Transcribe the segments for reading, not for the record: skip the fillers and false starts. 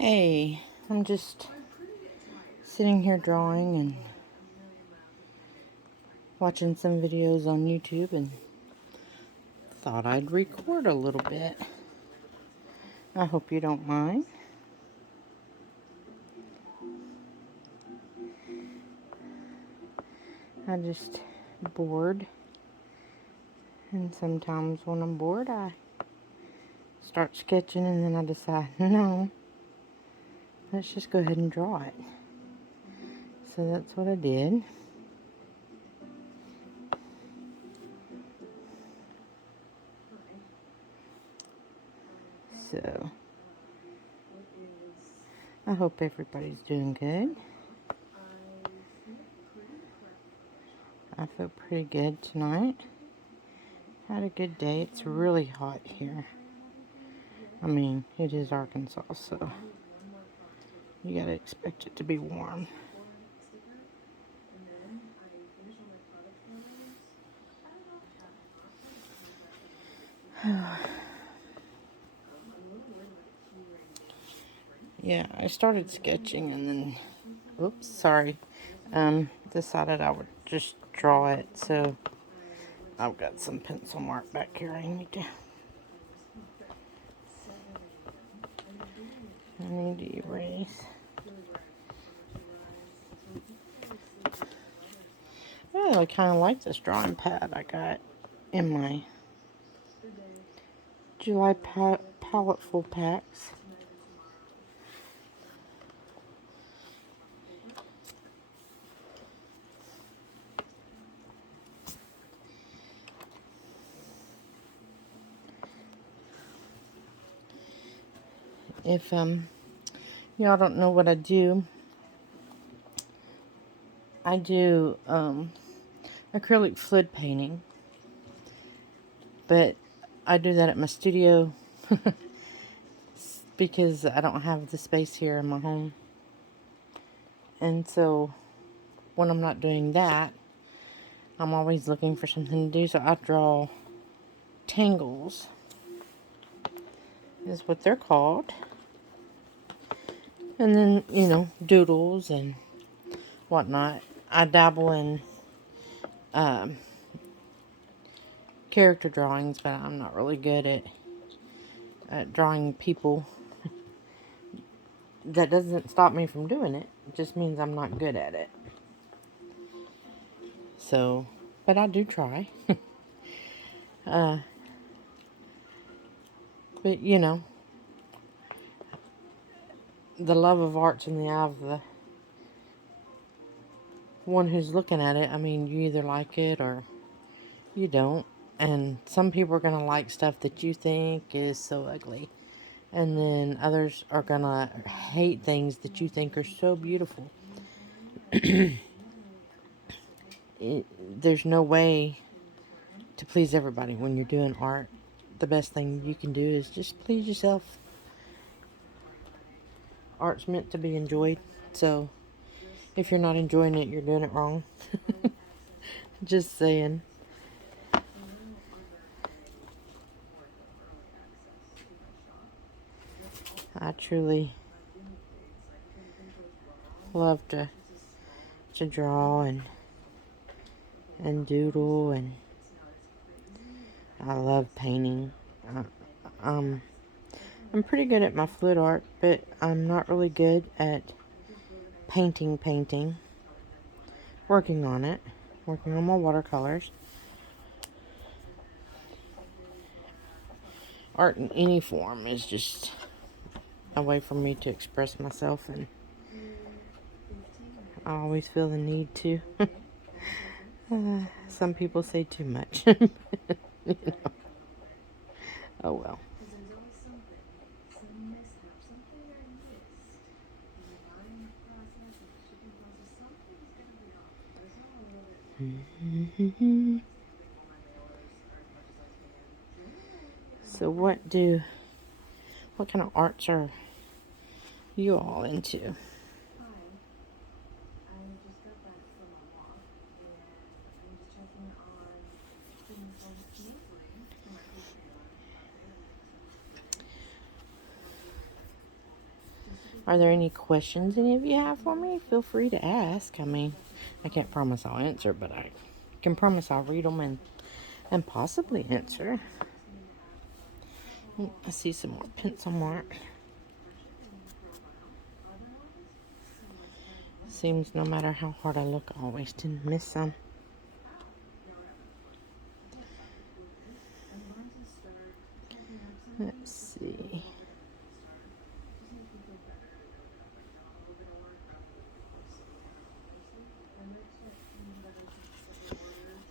Hey, I'm just sitting here drawing and watching some videos on YouTube and thought I'd record a little bit. I hope you don't mind. I'm just bored, and sometimes when I'm bored I start sketching and then I decide, no, let's just go ahead and draw it. So that's what I did. So I hope everybody's doing good. I feel pretty good tonight. Had a good day. It's really hot here. I mean, it is Arkansas, so you gotta expect it to be warm. Yeah, I started sketching and then, oops, sorry, decided I would just draw it, so I've got some pencil mark back here I need to erase. Well, I kind of like this drawing pad I got in my July palette full packs. If y'all don't know what I do acrylic fluid painting, but I do that at my studio because I don't have the space here in my home. And so when I'm not doing that, I'm always looking for something to do. So I draw tangles, is what they're called. And then, doodles and whatnot. I dabble in character drawings, but I'm not really good at drawing people. That doesn't stop me from doing it. It just means I'm not good at it. So, but I do try. But, the love of art's in the eye of the one who's looking at it. I mean, you either like it or you don't. And some people are going to like stuff that you think is so ugly. And then others are going to hate things that you think are so beautiful. There's no way to please everybody when you're doing art. The best thing you can do is just please yourself. Art's meant to be enjoyed. So if you're not enjoying it, you're doing it wrong. Just saying. I truly love to draw and doodle, and I love painting. I'm pretty good at my fluid art, but I'm not really good at painting. Working on it. Working on my watercolors. Art in any form is just a way for me to express myself, and I always feel the need to. Some people say too much. Oh well. So what kind of arts are you all into? Are there any questions any of you have for me? Feel free to ask. I mean, I can't promise I'll answer, but I can promise I'll read them and possibly answer. I see some more pencil mark. Seems no matter how hard I look, I always tend to miss some. Let's see.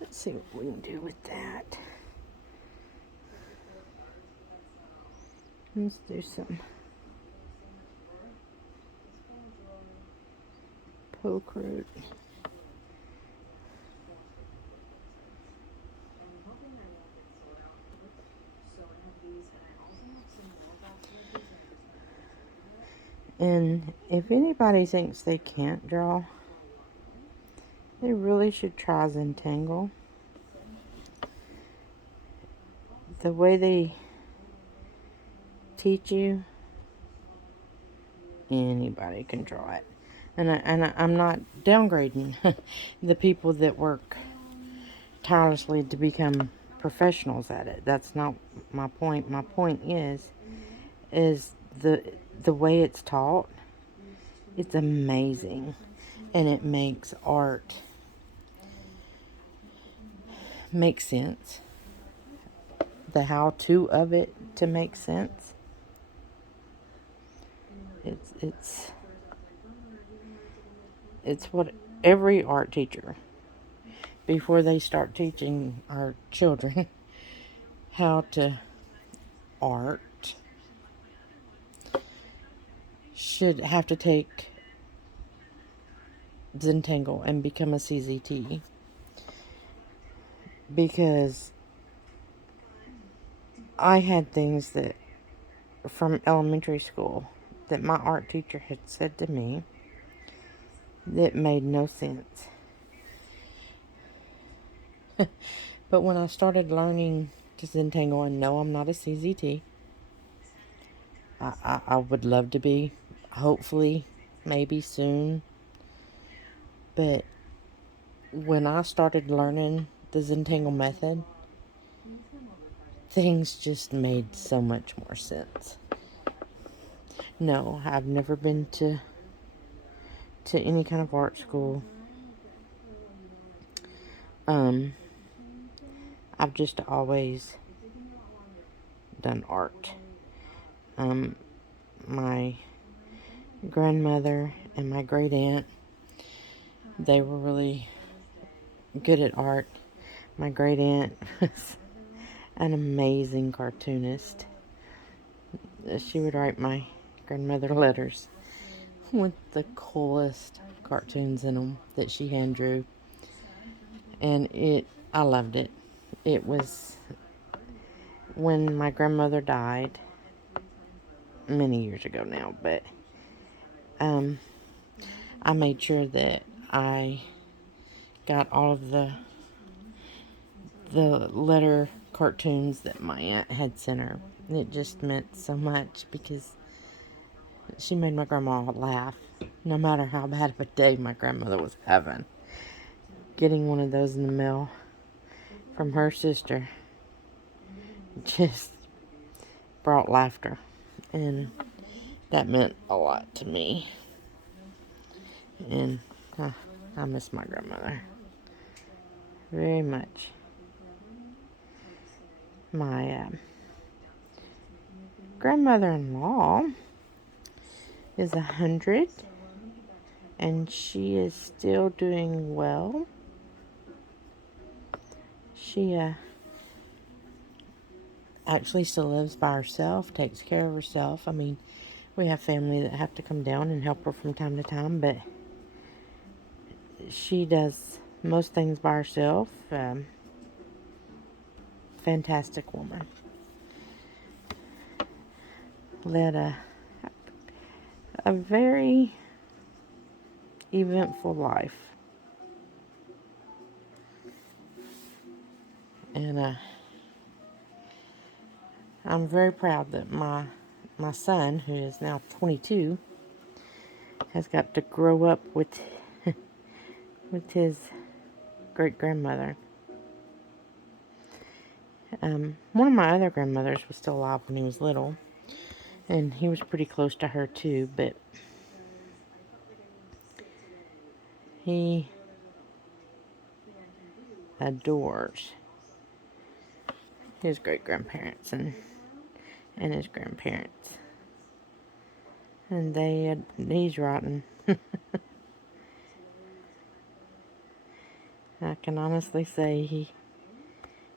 Let's see what we can do with that. Let's do some poke root. And if anybody thinks they can't draw, they really should try Zentangle. The way they teach you, anybody can draw it. And I'm not downgrading the people that work tirelessly to become professionals at it. That's not my point. My point is the way it's taught. It's amazing, and it makes art make sense. The how-to of it to make sense. It's what every art teacher, before they start teaching our children how to art, should have to take Zentangle and become a CZT, because I had things that from elementary school that my art teacher had said to me that made no sense. But when I started learning to Zentangle, and no, I'm not a CZT. I would love to be, hopefully, maybe soon. But when I started learning the Zentangle method, things just made so much more sense. No, I've never been to any kind of art school. I've just always done art. My grandmother and my great aunt, they were really good at art. My great aunt was an amazing cartoonist. She would write my grandmother letters with the coolest cartoons in them that she hand drew. And I loved it. It was when my grandmother died many years ago now, but I made sure that I got all of the letter cartoons that my aunt had sent her. It just meant so much because she made my grandma laugh, no matter how bad of a day my grandmother was having. Getting one of those in the mail from her sister just brought laughter, and that meant a lot to me. And I miss my grandmother very much. My grandmother-in-law is 100, and she is still doing well. She actually still lives by herself, takes care of herself. I mean, we have family that have to come down and help her from time to time, but she does most things by herself. Fantastic woman. Led a very eventful life. And I'm very proud that my son, who is now 22, has got to grow up with with his great grandmother. One of my other grandmothers was still alive when he was little, and he was pretty close to her too, but he adores his great grandparents and his grandparents. And he's rotten. I can honestly say he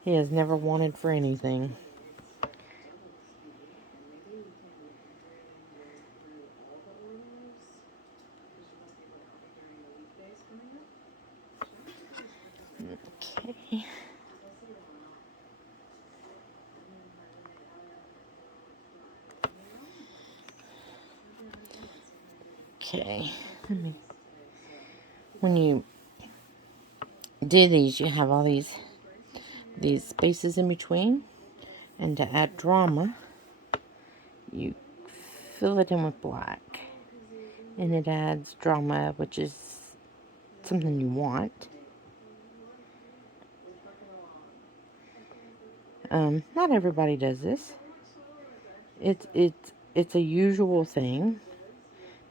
has never wanted for anything. Okay. Okay. When you do these, you have all these spaces in between, and to add drama, you fill it in with black, and it adds drama, which is something you want. Not everybody does this. It's a usual thing,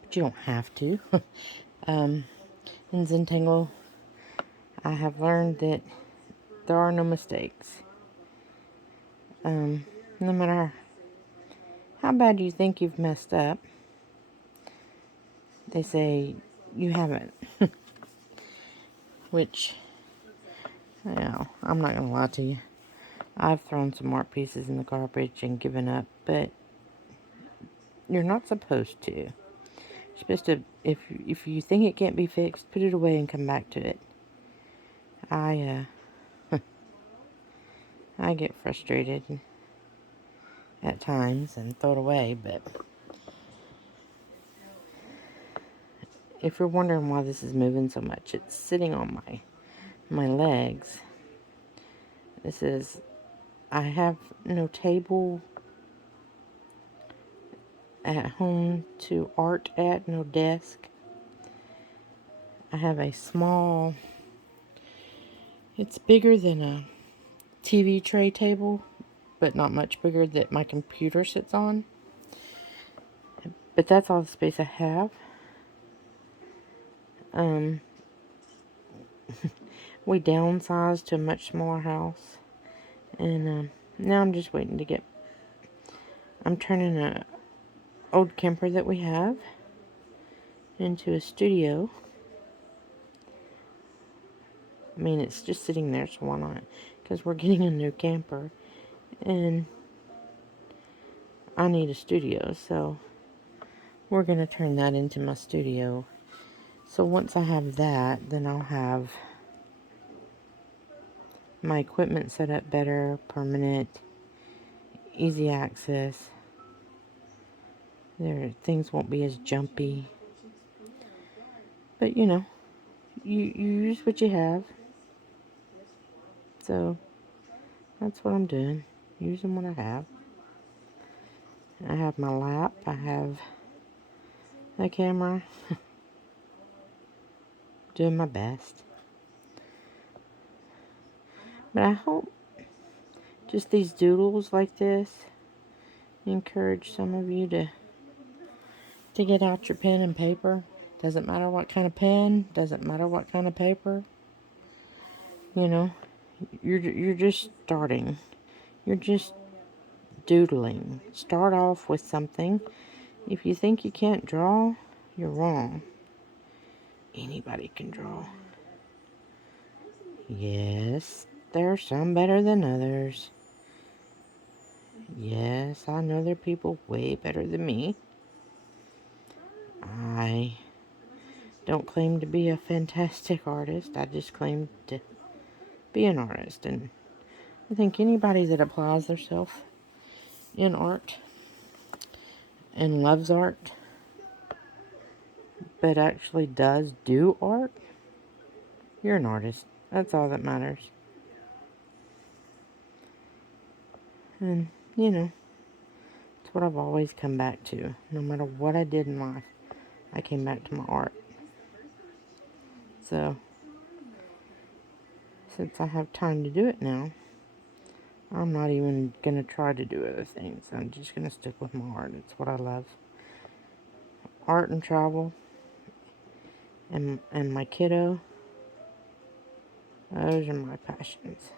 but you don't have to. In Zentangle, I have learned that there are no mistakes. No matter how bad you think you've messed up, they say you haven't. Which, you know, I'm not gonna lie to you. I've thrown some art pieces in the garbage and given up, but you're not supposed to. You're supposed to, if you think it can't be fixed, put it away and come back to it. I get frustrated at times and throw it away, but if you're wondering why this is moving so much, it's sitting on my legs. I have no table at home to art at, no desk. I have a small, it's bigger than a TV tray table, but not much bigger, that my computer sits on. But that's all the space I have. We downsized to a much smaller house, and now I'm just waiting to get, I'm turning a old camper that we have into a studio. I mean, it's just sitting there, so why not? Because we're getting a new camper, and I need a studio, so we're going to turn that into my studio. So once I have that, then I'll have my equipment set up better, permanent, easy access. Things won't be as jumpy. But you know, you use what you have. So that's what I'm doing. Using what I have. I have my lap. I have a camera. Doing my best. But I hope just these doodles like this encourage some of you to get out your pen and paper. Doesn't matter what kind of pen. Doesn't matter what kind of paper. You know, you're just starting. You're just doodling. Start off with something. If you think you can't draw, you're wrong. Anybody can draw. Yes, there are some better than others. Yes, I know there are people way better than me. I don't claim to be a fantastic artist. I just claim to be an artist. And I think anybody that applies themselves in art and loves art, but actually does do art, you're an artist. That's all that matters. And, you know, it's what I've always come back to. No matter what I did in life, I came back to my art. So, since I have time to do it now, I'm not even going to try to do other things. I'm just going to stick with my art. It's what I love. Art and travel and my kiddo. Those are my passions.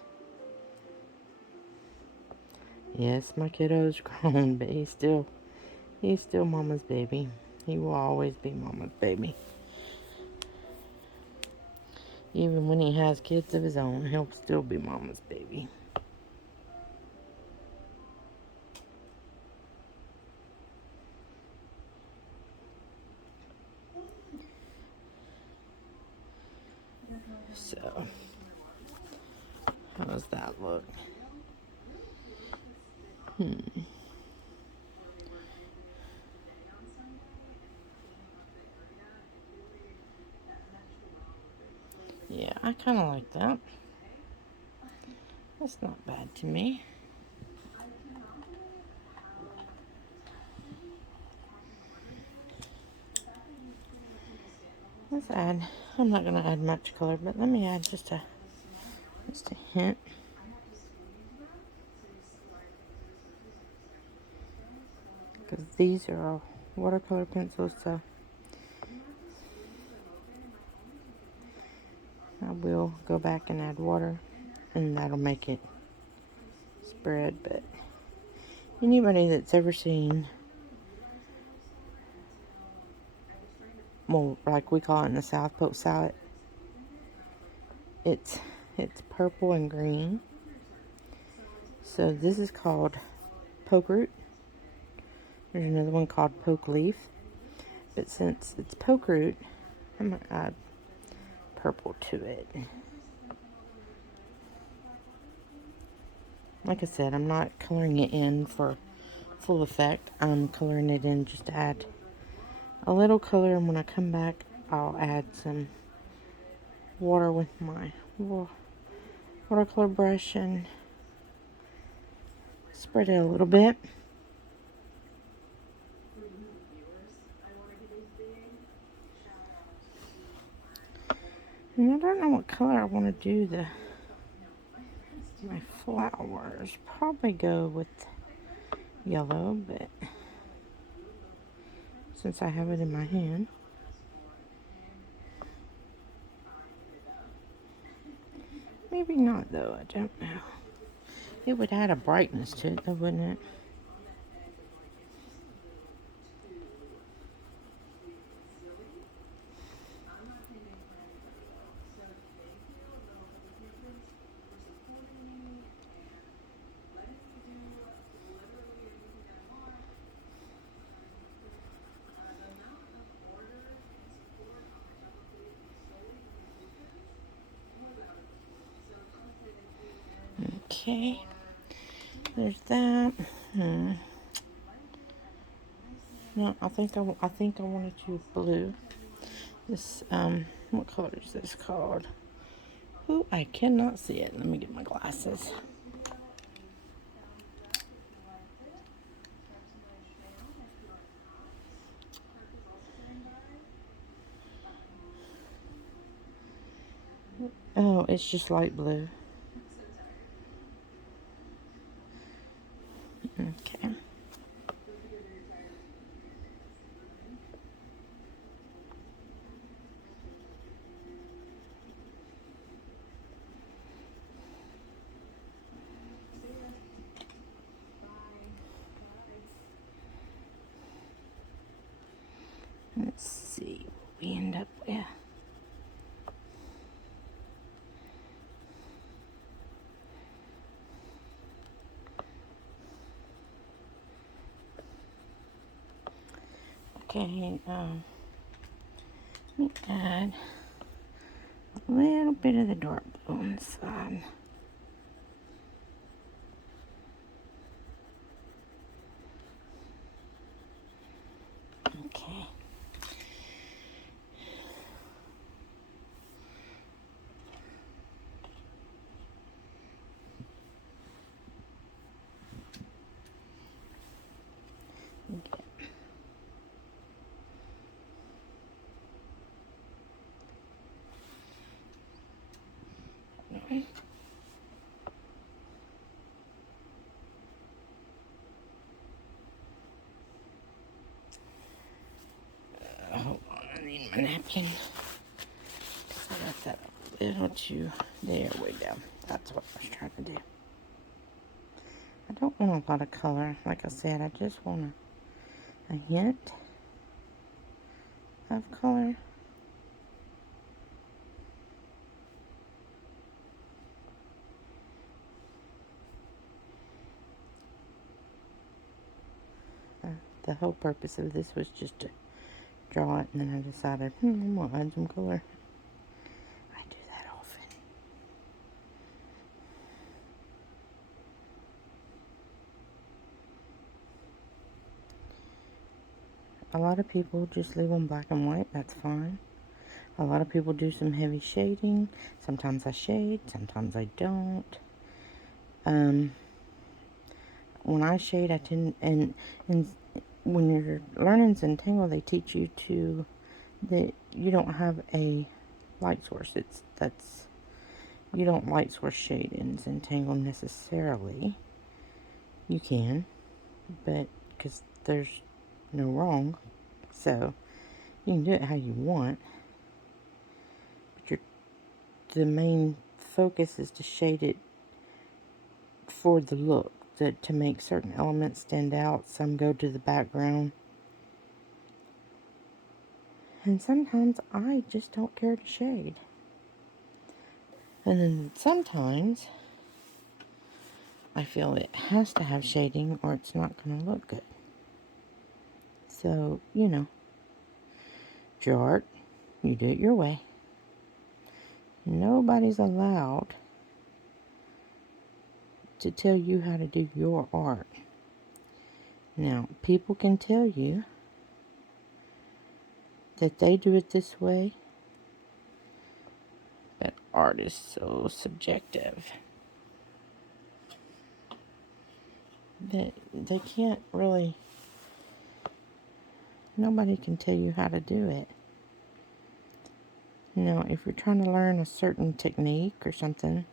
Yes, my kiddo's grown, but he's still mama's baby. He will always be mama's baby. Even when he has kids of his own, he'll still be mama's baby. So, how does that look? Yeah, I kind of like that. That's not bad to me. Let's add, I'm not going to add much color, but let me add just a hint. Because these are all watercolor pencils, so I will go back and add water, and that'll make it spread. But anybody that's ever seen, well, like we call it in the South, poke salad, it's purple and green. So this is called poke root. There's another one called poke leaf. But since it's poke root, I'm going to add purple to it. Like I said, I'm not coloring it in for full effect. I'm coloring it in just to add a little color, and when I come back, I'll add some water with my watercolor brush and spread it a little bit. And I don't know what color I want to do my flowers. Probably go with yellow, but since I have it in my hand. Maybe not, though. I don't know. It would add a brightness to it, though, wouldn't it? Okay. There's that. No, I think I want to do blue. This, what color is this called? Ooh, I cannot see it. Let me get my glasses. Oh, it's just light blue. Okay. Let's see what we end up with. Okay, let me add a little bit of the dark blue on the side. Okay. my napkin. I got that a little too, there we go. That's what I was trying to do. I don't want a lot of color. Like I said, I just want a hint of color. The whole purpose of this was just to draw it, and then I decided, I'm going to add some color. I do that often. A lot of people just leave them black and white. That's fine. A lot of people do some heavy shading. Sometimes I shade, sometimes I don't. When I shade, I tend, and when you're learning Zentangle, they teach you that you don't have a light source. You don't light source shade in Zentangle necessarily. You can, but because there's no wrong, so you can do it how you want. But the main focus is to shade it for the look, to make certain elements stand out. Some go to the background. And sometimes I just don't care to shade. And then sometimes I feel it has to have shading or it's not going to look good. So, it's your art. You do it your way. Nobody's allowed to tell you how to do your art. Now, people can tell you that they do it this way, but art is so subjective that they can't really, nobody can tell you how to do it. Now, if you're trying to learn a certain technique or something,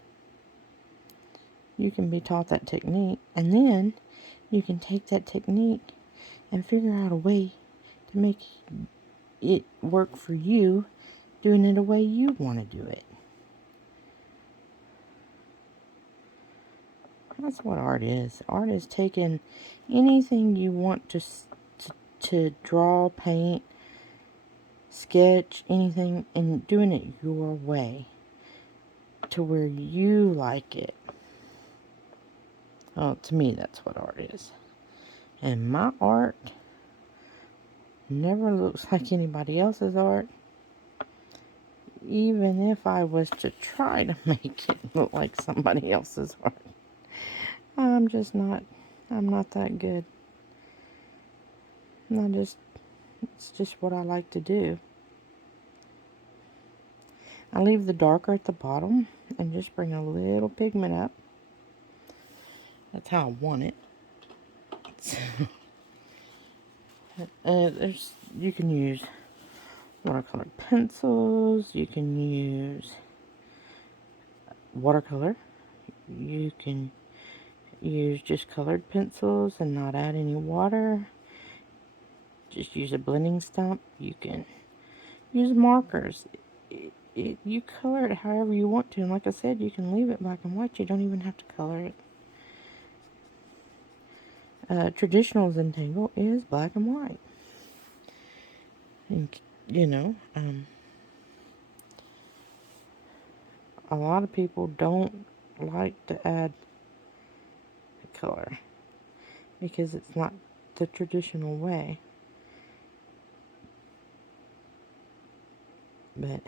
you can be taught that technique, and then you can take that technique and figure out a way to make it work for you, doing it the way you want to do it. That's what art is. Art is taking anything you want to draw, paint, sketch, anything, and doing it your way to where you like it. Well, to me, that's what art is. And my art never looks like anybody else's art. Even if I was to try to make it look like somebody else's art. I'm not that good. It's just what I like to do. I leave the darker at the bottom and just bring a little pigment up. That's how I want it. You can use watercolor pencils. You can use watercolor. You can use just colored pencils and not add any water. Just use a blending stump. You can use markers. You color it however you want to. And like I said, you can leave it black and white. You don't even have to color it. Traditional Zentangle is black and white. And, a lot of people don't like to add color because it's not the traditional way. But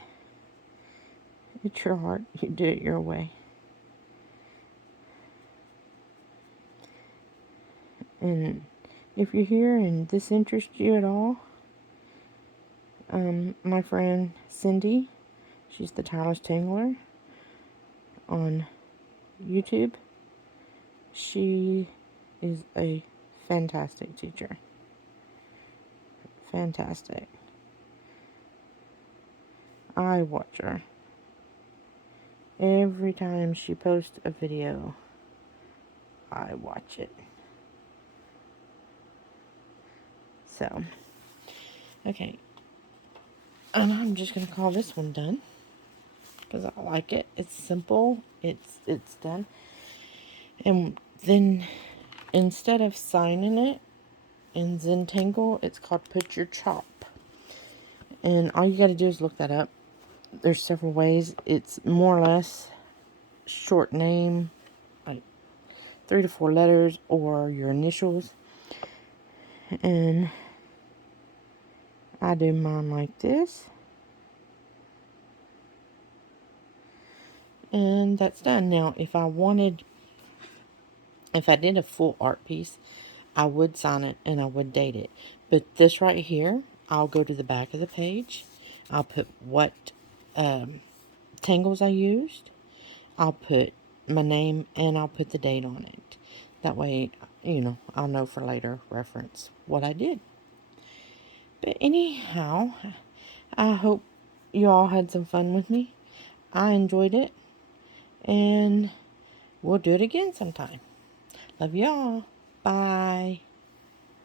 it's your art. You do it your way. And if you're here and this interests you at all, my friend Cindy, she's the Tireless Tangler on YouTube. She is a fantastic teacher. Fantastic. I watch her. Every time she posts a video, I watch it. So, okay. And I'm just going to call this one done. Because I like it. It's simple. It's done. And then instead of signing it in Zentangle, it's called Put Your Chop. And all you got to do is look that up. There's several ways. It's more or less short name, like 3 to 4 letters, or your initials. And I do mine like this. And that's done. Now, if I did a full art piece, I would sign it and I would date it. But this right here, I'll go to the back of the page. I'll put what tangles I used. I'll put my name and I'll put the date on it. That way, I'll know for later reference what I did. But anyhow, I hope you all had some fun with me. I enjoyed it. And we'll do it again sometime. Love y'all. Bye.